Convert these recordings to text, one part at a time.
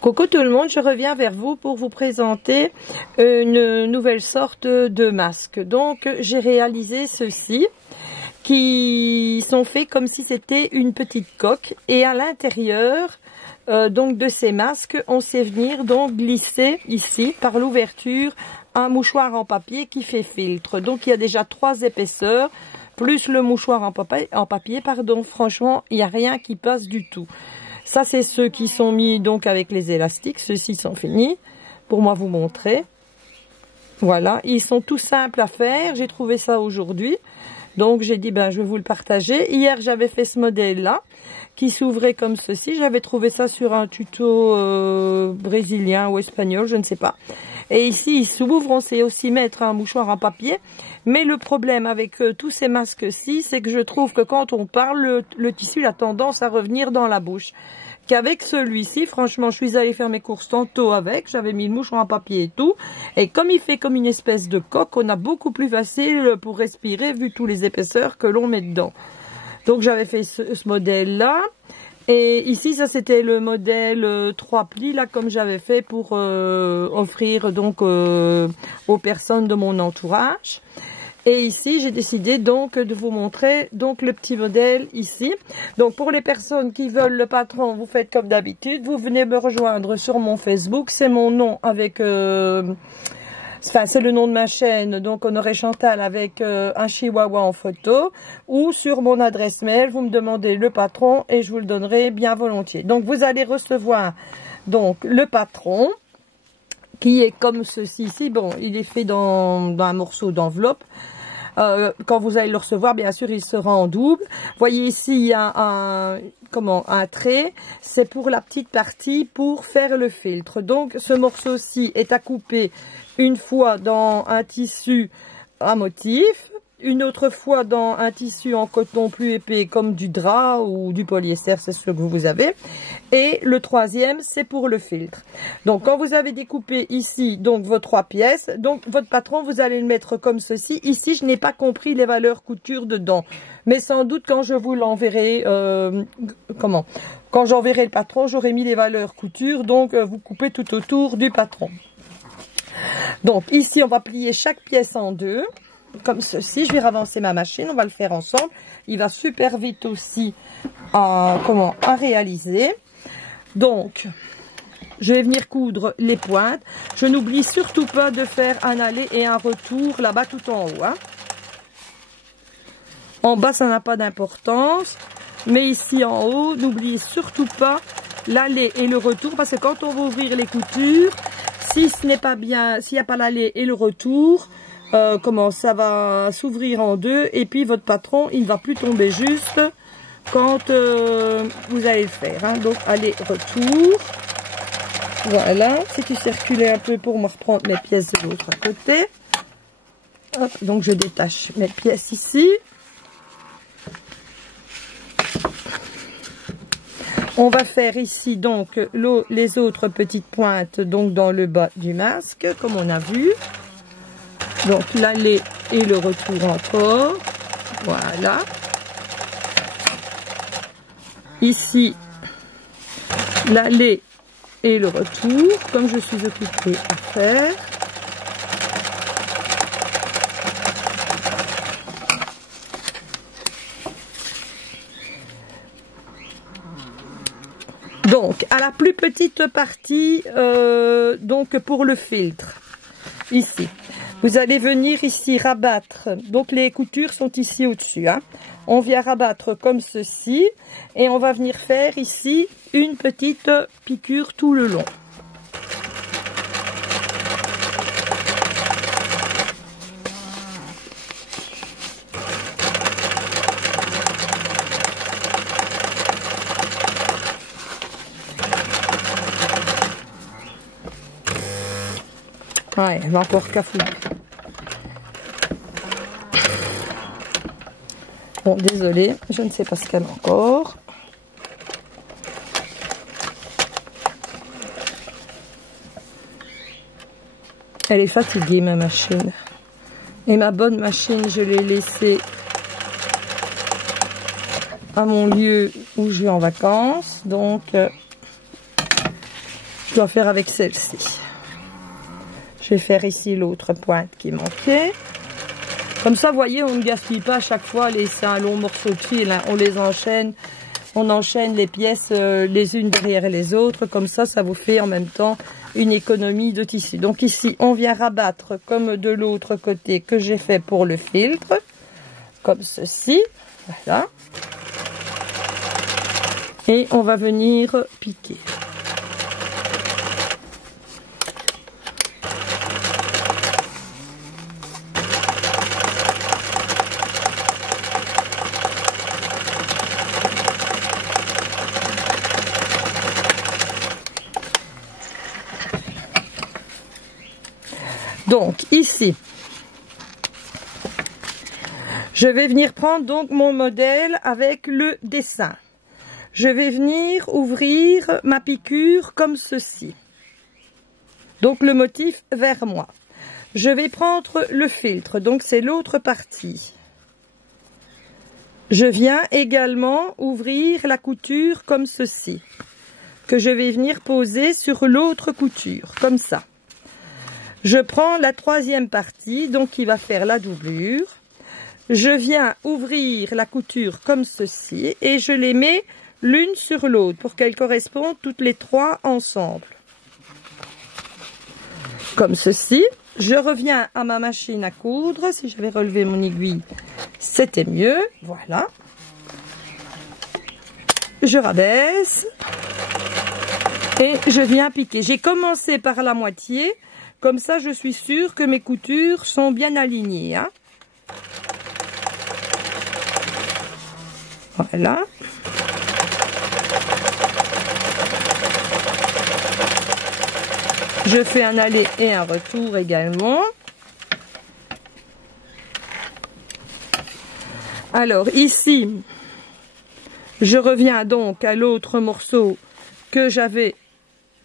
Coucou tout le monde, je reviens vers vous pour vous présenter une nouvelle sorte de masque. Donc j'ai réalisé ceci qui sont faits comme si c'était une petite coque et à l'intérieur donc de ces masques on sait venir donc glisser ici par l'ouverture un mouchoir en papier qui fait filtre. Donc il y a déjà 3 épaisseurs plus le mouchoir en papier, pardon, franchement il n'y a rien qui passe du tout. Ça, c'est ceux qui sont mis donc avec les élastiques. Ceux-ci sont finis. Pour moi, vous montrer. Voilà. Ils sont tout simples à faire. J'ai trouvé ça aujourd'hui. Donc, j'ai dit, ben, je vais vous le partager. Hier, j'avais fait ce modèle-là qui s'ouvrait comme ceci. J'avais trouvé ça sur un tuto brésilien ou espagnol, je ne sais pas. Et ici, il s'ouvre. On sait aussi mettre un mouchoir en papier. Mais le problème avec tous ces masques-ci, c'est que je trouve que quand on parle, le tissu a tendance à revenir dans la bouche. Qu'avec celui-ci, franchement, je suis allée faire mes courses tantôt avec, j'avais mis le mouchoir en papier et tout, et comme il fait comme une espèce de coque, on a beaucoup plus facile pour respirer vu tous les épaisseurs que l'on met dedans. Donc j'avais fait ce modèle-là, et ici ça c'était le modèle 3 plis, là comme j'avais fait pour offrir donc aux personnes de mon entourage. Et ici, j'ai décidé donc de vous montrer donc le petit modèle ici. Donc pour les personnes qui veulent le patron, vous faites comme d'habitude. Vous venez me rejoindre sur mon Facebook. C'est mon nom avec... Enfin, c'est le nom de ma chaîne. Donc Honoré Chantal avec un chihuahua en photo. Ou sur mon adresse mail, vous me demandez le patron et je vous le donnerai bien volontiers. Donc vous allez recevoir donc le patron qui est comme ceci ici. Bon, il est fait dans un morceau d'enveloppe. Quand vous allez le recevoir, bien sûr, il sera en double. Voyez ici, il y a un trait. C'est pour la petite partie pour faire le filtre. Donc, ce morceau-ci est à couper une fois dans un tissu à motif, une autre fois dans un tissu en coton plus épais comme du drap ou du polyester, c'est ce que vous avez. Et le troisième, c'est pour le filtre. Donc, quand vous avez découpé ici, donc vos 3 pièces, donc votre patron, vous allez le mettre comme ceci. Ici, je n'ai pas compris les valeurs couture dedans. Mais sans doute, quand je vous l'enverrai, quand j'enverrai le patron, j'aurai mis les valeurs couture. Donc, vous coupez tout autour du patron. Donc, ici, on va plier chaque pièce en 2. Comme ceci, je vais avancer ma machine, on va le faire ensemble. Il va super vite aussi à réaliser. Donc, je vais venir coudre les pointes. Je n'oublie surtout pas de faire un aller et un retour là-bas tout en haut. Hein. En bas, ça n'a pas d'importance. Mais ici en haut, n'oubliez surtout pas l'aller et le retour. Parce que quand on va ouvrir les coutures, si ce n'est pas bien, s'il n'y a pas l'aller et le retour, ça va s'ouvrir en 2 et puis votre patron il ne va plus tomber juste quand vous allez le faire hein. Donc aller retour, voilà, si tu circulais un peu pour me reprendre mes pièces de l'autre côté. Hop, donc je détache mes pièces ici. On va faire ici donc les autres petites pointes donc dans le bas du masque comme on a vu. Donc l'aller et le retour encore, voilà. Ici, l'aller et le retour, comme je suis occupée à faire. Donc, à la plus petite partie, donc pour le filtre, ici. Vous allez venir ici rabattre, donc les coutures sont ici au-dessus, hein. On vient rabattre comme ceci et on va venir faire ici une petite piqûre tout le long. Ouais, elle va encore cafouiller. Bon, désolée, je ne sais pas ce qu'elle a encore. Elle est fatiguée, ma machine. Et ma bonne machine, je l'ai laissée à mon lieu où je vais en vacances. Donc dois faire avec celle-ci. Je vais faire ici l'autre pointe qui manquait. Comme ça, vous voyez, on ne gaspille pas à chaque fois c'est un long morceau de fil, hein. On les enchaîne, on enchaîne les pièces les unes derrière les autres. Comme ça, ça vous fait en même temps une économie de tissu. Donc ici, on vient rabattre comme de l'autre côté que j'ai fait pour le filtre, comme ceci. Voilà. Et on va venir piquer. Donc ici, je vais venir prendre donc mon modèle avec le dessin. Je vais venir ouvrir ma piqûre comme ceci. Donc le motif vers moi. Je vais prendre le filtre, donc c'est l'autre partie. Je viens également ouvrir la couture comme ceci, que je vais venir poser sur l'autre couture, comme ça. Je prends la troisième partie, donc qui va faire la doublure. Je viens ouvrir la couture comme ceci et je les mets l'une sur l'autre pour qu'elles correspondent toutes les trois ensemble. Comme ceci. Je reviens à ma machine à coudre. Si j'avais relevé mon aiguille, c'était mieux. Voilà. Je rabaisse et je viens piquer. J'ai commencé par la moitié. Comme ça, je suis sûre que mes coutures sont bien alignées, hein. Voilà. Je fais un aller et un retour également. Alors ici, je reviens donc à l'autre morceau que j'avais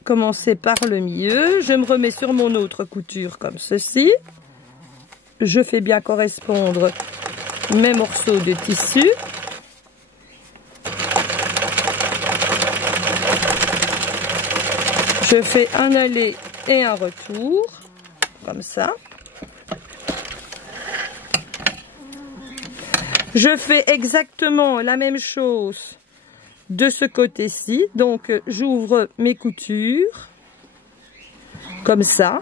commencé par le milieu. Je me remets sur mon autre couture comme ceci. Je fais bien correspondre mes morceaux de tissu. Je fais un aller et un retour, comme ça. Je fais exactement la même chose de ce côté-ci. Donc, j'ouvre mes coutures, comme ça.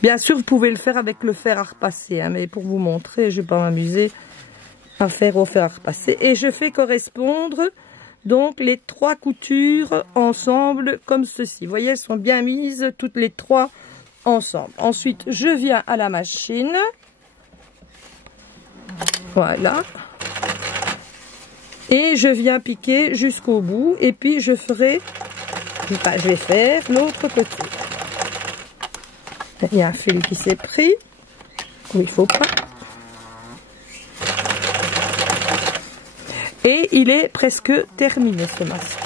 Bien sûr, vous pouvez le faire avec le fer à repasser, hein, mais pour vous montrer, je ne vais pas m'amuser à faire au fer à repasser. Et je fais correspondre donc les trois coutures ensemble comme ceci. Vous voyez, elles sont bien mises toutes les trois ensemble. Ensuite, je viens à la machine. Voilà. Et je viens piquer jusqu'au bout. Et puis, je vais faire l'autre côté. Il y a un fil qui s'est pris. Où il ne faut pas. Et il est presque terminé ce masque.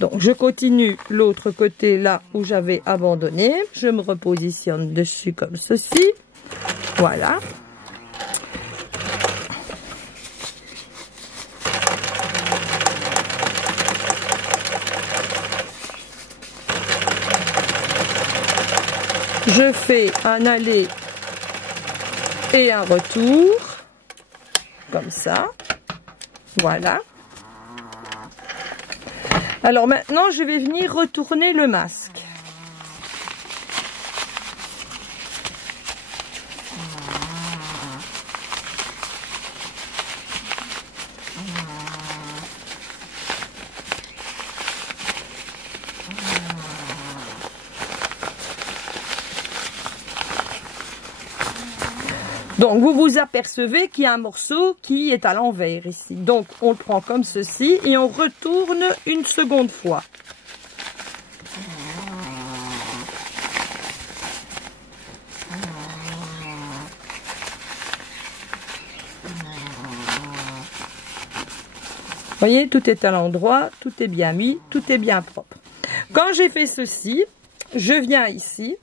Donc je continue l'autre côté là où j'avais abandonné. Je me repositionne dessus comme ceci. Voilà. Je fais un aller et un retour, comme ça. Voilà. Alors maintenant, je vais venir retourner le masque. Donc, vous vous apercevez qu'il y a un morceau qui est à l'envers ici. Donc, on le prend comme ceci et on retourne une seconde fois. Vous voyez, tout est à l'endroit, tout est bien mis, tout est bien propre. Quand j'ai fait ceci, je viens ici.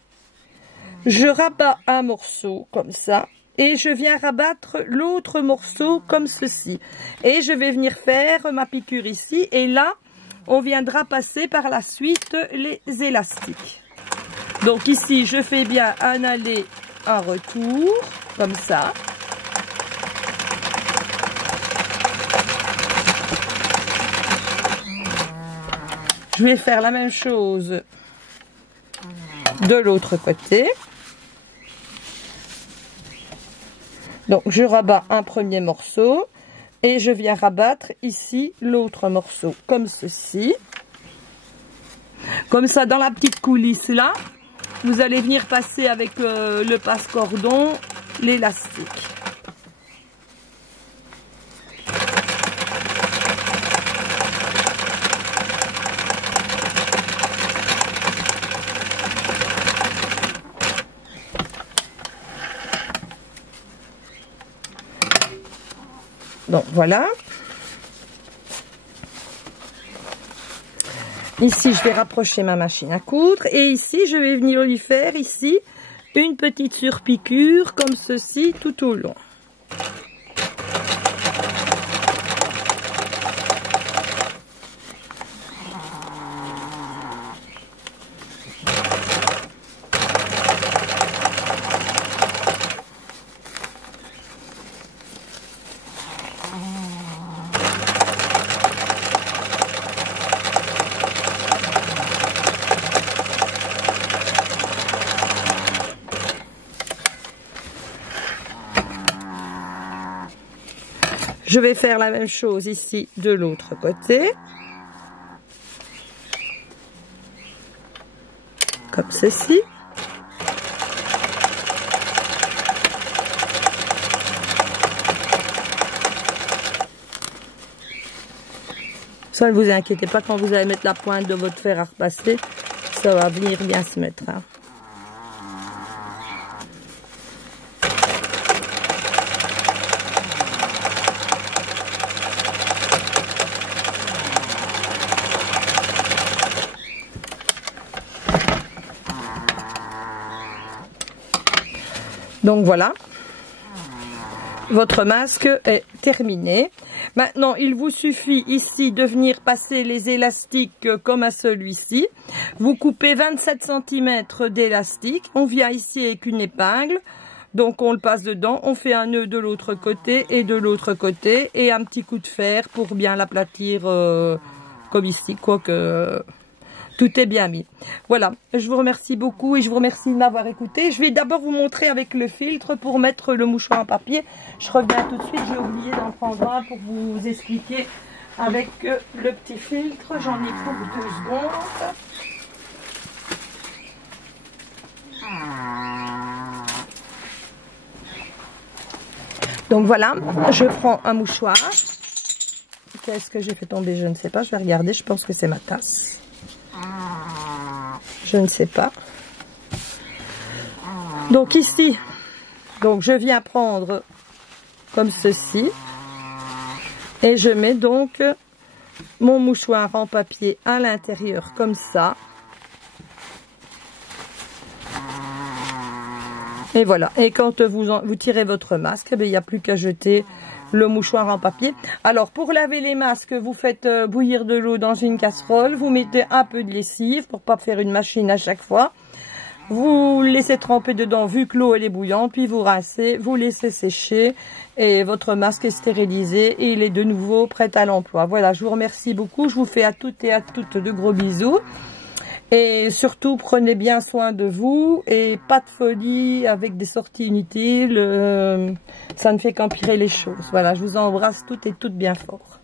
je rabats un morceau comme ça et je viens rabattre l'autre morceau comme ceci. Et je vais venir faire ma piqûre ici et là, on viendra passer par la suite les élastiques. Donc ici, je fais bien un aller, un retour, comme ça. Je vais faire la même chose de l'autre côté. Donc je rabats un premier morceau et je viens rabattre ici l'autre morceau comme ceci. Comme ça, dans la petite coulisse là, vous allez venir passer avec le passe-cordon l'élastique. Donc voilà. Ici, je vais rapprocher ma machine à coudre. Et ici, je vais venir lui faire ici une petite surpiqûre comme ceci tout au long. Je vais faire la même chose ici de l'autre côté. Comme ceci. Ça, ne vous inquiétez pas, quand vous allez mettre la pointe de votre fer à repasser, ça va venir bien se mettre. Hein. Donc voilà, votre masque est terminé. Maintenant, il vous suffit ici de venir passer les élastiques comme à celui-ci. Vous coupez 27 cm d'élastique. On vient ici avec une épingle. Donc on le passe dedans. On fait un nœud de l'autre côté et de l'autre côté. Et un petit coup de fer pour bien l'aplatir comme ici. Quoique... tout est bien mis. Voilà, je vous remercie beaucoup et je vous remercie de m'avoir écouté. Je vais d'abord vous montrer avec le filtre pour mettre le mouchoir en papier. Je reviens tout de suite, j'ai oublié d'en prendre un pour vous expliquer avec le petit filtre. J'en ai pour 2 secondes. Donc voilà, je prends un mouchoir. Qu'est-ce que j'ai fait tomber? Je ne sais pas, je vais regarder, je pense que c'est ma tasse. Je ne sais pas. Donc ici, donc je viens prendre comme ceci. Et je mets donc mon mouchoir en papier à l'intérieur comme ça. Et voilà. Et quand vous tirez votre masque, il n'y a plus qu'à jeter le mouchoir en papier. Alors pour laver les masques, vous faites bouillir de l'eau dans une casserole, vous mettez un peu de lessive pour pas faire une machine à chaque fois. Vous laissez tremper dedans vu que l'eau elle est bouillante, puis vous rincez, vous laissez sécher et votre masque est stérilisé et il est de nouveau prêt à l'emploi. Voilà, je vous remercie beaucoup, je vous fais à toutes et à toutes de gros bisous. Et surtout, prenez bien soin de vous et pas de folie avec des sorties inutiles. Ça ne fait qu'empirer les choses. Voilà, je vous embrasse toutes et toutes bien fort.